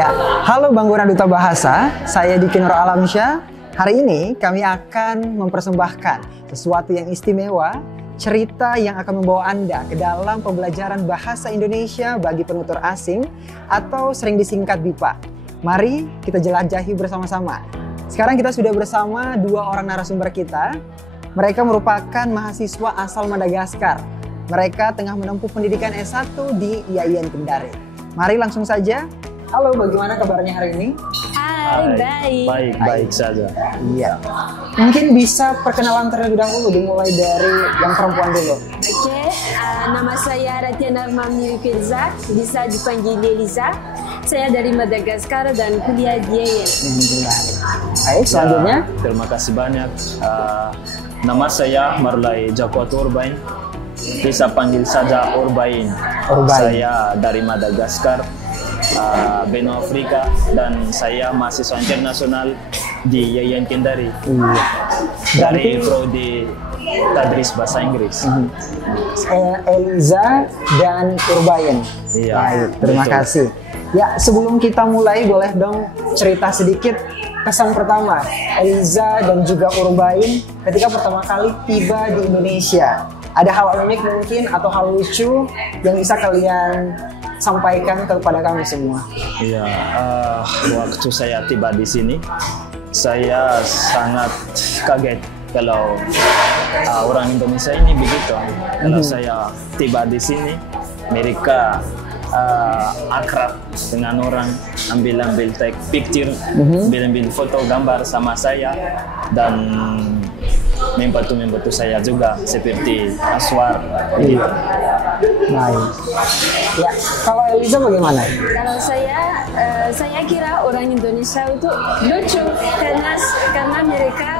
Ya, halo Bangguna Duta Bahasa, saya Diki Nur Alamsyah. Hari ini kami akan mempersembahkan sesuatu yang istimewa, cerita yang akan membawa Anda ke dalam pembelajaran bahasa Indonesia bagi penutur asing atau sering disingkat BIPA. Mari kita jelajahi bersama-sama. Sekarang kita sudah bersama dua orang narasumber kita. Mereka merupakan mahasiswa asal Madagaskar. Mereka tengah menempuh pendidikan S1 di IAIN Kendari. Mari langsung saja. Halo, bagaimana kabarnya hari ini? Hai, baik. Baik saja. Iya. Mungkin bisa perkenalan terlebih dahulu, dimulai dari yang perempuan dulu. Oke, nama saya Ratiana Armani Firza, bisa dipanggil Eliza. Saya dari Madagaskar dan kuliah di IAIN. Baik, selanjutnya. Terima kasih banyak. Nama saya Marlai Jakwat Urbain. Bisa panggil saja Urbain. Saya dari Madagaskar, benua Afrika, dan saya mahasiswa internasional di IAIN Kendari. Dari prodi Tadris Bahasa Inggris. Eliza dan Urbain. Iya, baik, terima kasih. Ya, sebelum kita mulai, boleh dong cerita sedikit kesan pertama Eliza dan juga Urbain ketika pertama kali tiba di Indonesia. Ada hal unik mungkin atau hal lucu yang bisa kalian sampaikan kepada kami semua. Iya, waktu saya tiba di sini, saya sangat kaget kalau orang Indonesia ini begitu. Kalau saya tiba di sini, mereka akrab dengan orang, ambil take picture, ambil foto gambar sama saya, dan membantu saya juga seperti Aswar. Gitu. Baik. Ya, kalau Eliza bagaimana? Kalau saya kira orang Indonesia itu lucu karena mereka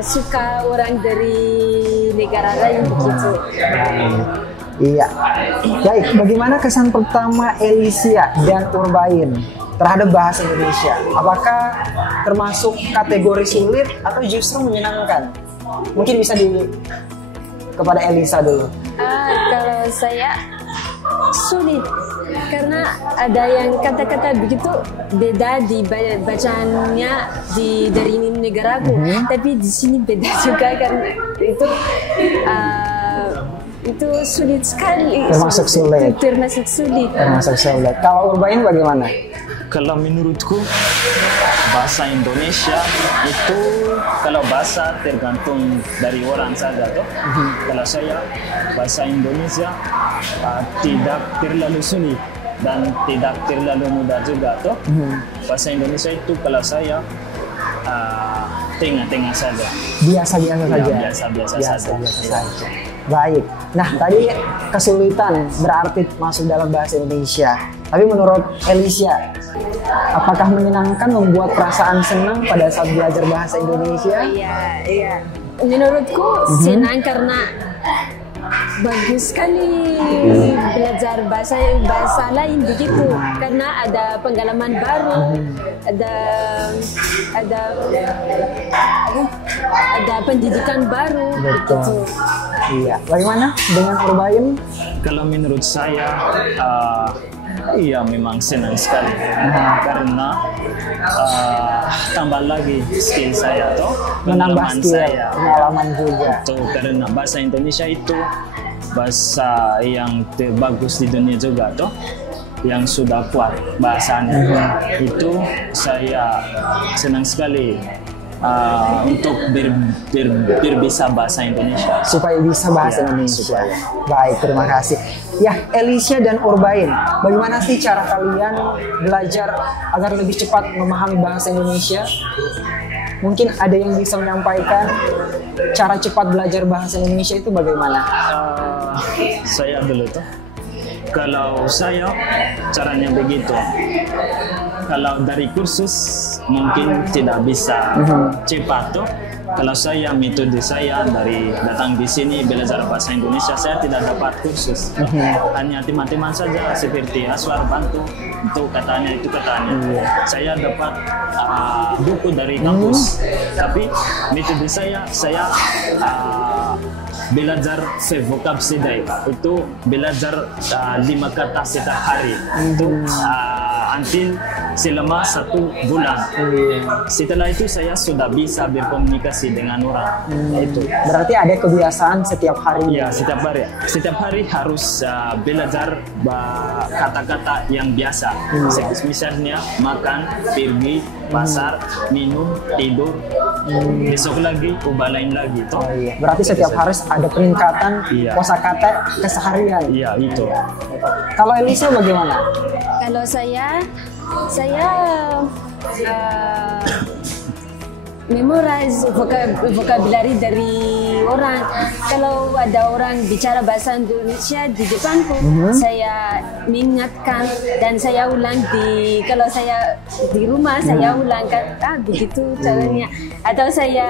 suka orang dari negara lain begitu. Iya. Baik, bagaimana kesan pertama Eliza dan Urbain terhadap bahasa Indonesia? Apakah termasuk kategori sulit atau justru menyenangkan? Mungkin bisa kepada Eliza dulu. Kalau saya sulit karena ada yang kata-kata begitu beda di bacaannya dari negaraku, tapi di sini beda juga karena itu sulit sekali. Termasuk sulit. Kalau Urbain bagaimana? Kalau menurutku bahasa Indonesia itu, kalau bahasa tergantung dari orang saja toh. Kalau saya bahasa Indonesia tidak terlalu sulit dan tidak terlalu mudah juga toh. Bahasa Indonesia itu kalau saya tengah-tengah saja. Biasa-biasa saja. Biasa-biasa saja. Baik. Nah, tadi kesulitan berarti masuk dalam bahasa Indonesia. Tapi menurut Eliza, apakah menyenangkan, membuat perasaan senang pada saat belajar bahasa Indonesia? Iya. Menurutku senang karena bagus sekali belajar bahasa lain begitu, karena ada pengalaman baru, ada pendidikan baru. Betul. Iya. Bagaimana dengan Urbain? Kalau menurut saya, iya memang senang sekali karena tambah lagi skill saya toh, menambah skill, pengalaman juga. Tuh, karena bahasa Indonesia itu bahasa yang terbagus di dunia juga toh, yang sudah kuat bahasanya. Itu saya senang sekali untuk berbisa bahasa Indonesia. Supaya bisa bahasa Indonesia. Baik, terima kasih. Ya, Eliza dan Urbain, bagaimana sih cara kalian belajar agar lebih cepat memahami bahasa Indonesia? Mungkin ada yang bisa menyampaikan cara cepat belajar bahasa Indonesia itu bagaimana? Saya dulu tuh. Kalau saya caranya begitu. Kalau dari kursus mungkin tidak bisa cepat tuh. Kalau saya, metode saya dari datang di sini belajar bahasa Indonesia, saya tidak dapat kursus. Hanya teman-teman saja seperti Aswar bantu untuk katanya itu katanya. Saya dapat buku dari kampus. Tapi metode saya belajar vocab sedai, itu belajar 5 kata setiap hari. Untuk until selama 1 bulan. Setelah itu saya sudah bisa berkomunikasi dengan orang. Itu. Berarti ada kebiasaan setiap hari. Ya, setiap hari. Setiap hari harus belajar kata-kata yang biasa. Misalnya makan, pergi, pasar, minum, tidur. Besok lagi, ubah lain lagi. Toh. Berarti setiap hari ada peningkatan kosakata keseharian. Iya, itu. Kalau Elisa bagaimana? Kalau saya memorize vocabulary dari orang. Kalau ada orang bicara bahasa Indonesia di depanku, saya mengingatkan dan saya ulang kalau saya di rumah saya ulangkan begitu caranya. Atau saya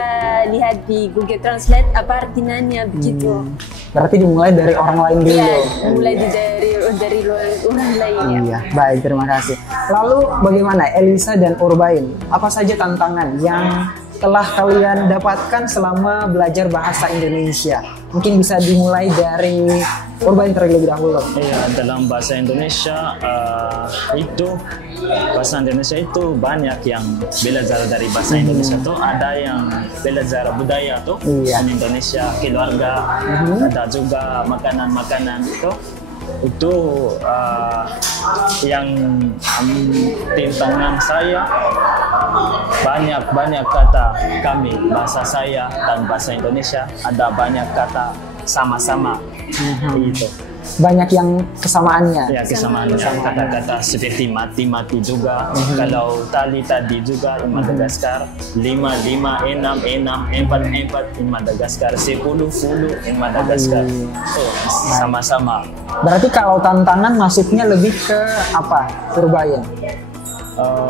lihat di Google Translate apa artinya begitu. Berarti dimulai dari orang lain dulu. Iya, mulai dari orang lain. Iya, baik, terima kasih. Lalu bagaimana Elisa dan Urbain? Apa saja tantangan yang telah kalian dapatkan selama belajar bahasa Indonesia? Mungkin bisa dimulai dari Urbain terlebih dahulu. Iya, dalam bahasa Indonesia itu banyak yang belajar dari bahasa Indonesia tuh, ada yang belajar budaya tuh, Indonesia, keluarga, ada juga makanan-makanan itu yang tantangan saya banyak kata kami bahasa saya dan bahasa Indonesia ada banyak kata sama-sama itu. Banyak yang kesamaannya. Ya, kesamaannya. Kata-kata seperti mati juga. Kalau tali juga di Madagaskar, 5, 6, 4 di Madagaskar, 10 di Madagaskar. Sama-sama. Berarti kalau tantangan masuknya lebih ke apa, Urbain?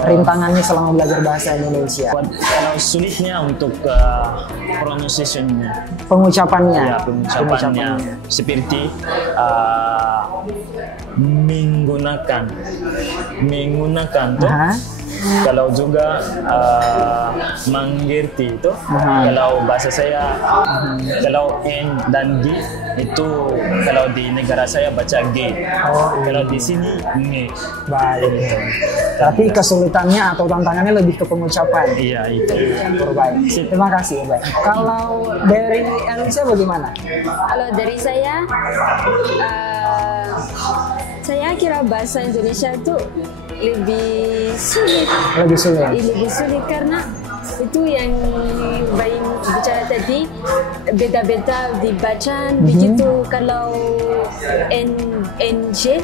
Rintangannya selama belajar bahasa Indonesia. Kalau sulitnya untuk pronunciation-nya. Pengucapannya. Ya, pengucapannya. Seperti menggunakan tuh. Kalau juga mengerti itu, kalau bahasa saya, kalau N dan G itu kalau di negara saya baca G, kalau di sini N. Baik. Tapi kesulitannya atau tantangannya lebih ke pengucapan. Iya, itu. Baik. Terima kasih, Mbak. Kalau dari Elisa bagaimana? Kalau dari saya kira bahasa Indonesia itu lebih sulit. Lebih sulit karena itu yang Baim bicara tadi, beda-beda dibaca begitu. Kalau NJ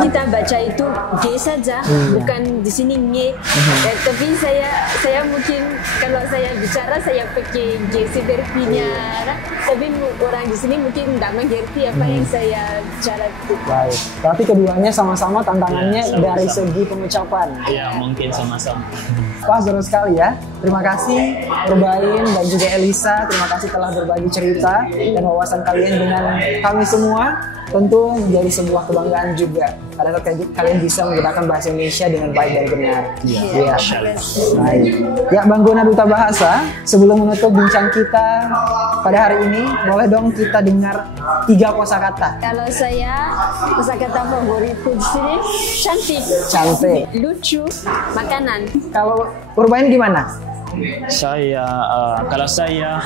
kita baca itu G saja, bukan di sini Ng. Tapi saya mungkin kalau saya bicara saya pakai G sepertinya, tapi orang di sini mungkin tidak mengerti apa yang saya bicara itu. Baik. Berarti keduanya sama-sama tantangannya dari segi pengucapan. Iya, mungkin sama-sama. Wah, seru sekali ya. Terima kasih Urbain dan juga Elisa. Terima kasih telah berbagi cerita dan wawasan kalian dengan kami semua. Tentu menjadi sebuah kebanggaan juga pada saat kalian bisa menggunakan bahasa Indonesia dengan baik dan benar. Iya. Baik. Ya, Bang Guna Duta Bahasa, sebelum menutup bincang kita pada hari ini, boleh dong kita dengar 3 kosakata. Kalau saya, kosakata favoritku di sini cantik, lucu, makanan. Kalau Urbain gimana? Kalau saya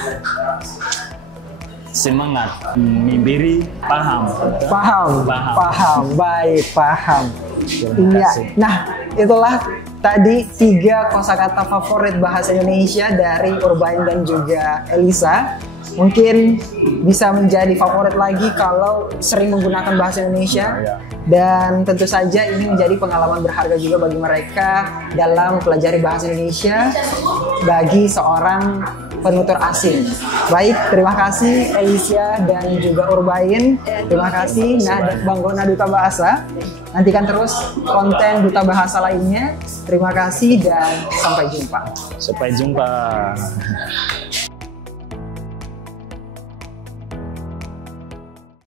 semangat, memberi paham. Baik, paham. Iya. Nah, itulah tadi 3 kosakata favorit bahasa Indonesia dari Urbain dan juga Elisa. Mungkin bisa menjadi favorit lagi kalau sering menggunakan bahasa Indonesia. Dan tentu saja ini menjadi pengalaman berharga juga bagi mereka dalam mempelajari bahasa Indonesia bagi seorang penutur asing. Baik, terima kasih Elisa dan juga Urbain. Terima kasih. Nah, Bang Guna Duta Bahasa. Nantikan terus konten Duta Bahasa lainnya. Terima kasih dan sampai jumpa. Sampai jumpa.